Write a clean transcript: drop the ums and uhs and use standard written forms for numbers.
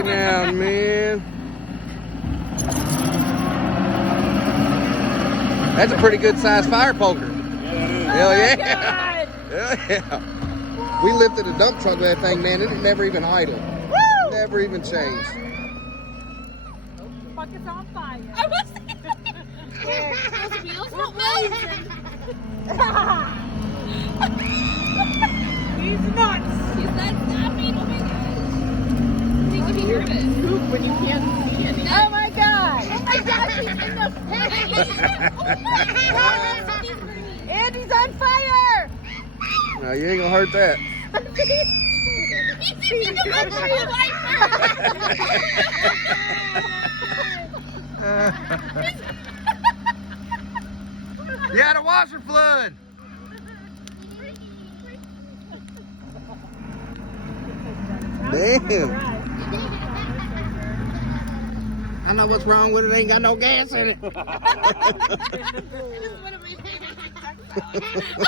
Looking out, man. That's a pretty good sized fire poker. Hell yeah. Hell yeah. We lifted a dump truck with that thing, man, and it never even idled. Woo! Never even changed. Fuck, it's on fire. I was those wheels not blazing. He's nuts. He's not stopping. Oh my gosh. I think he nervous. Poop when you can't see it. Oh my god. Oh my gosh, he's in the fire. Oh my gosh. He's burning. Andy's on fire. No, you ain't gonna hurt that. He's in the fire. Yeah, the washer flood. Damn. I know what's wrong with it. Ain't got no gas in it. I just want to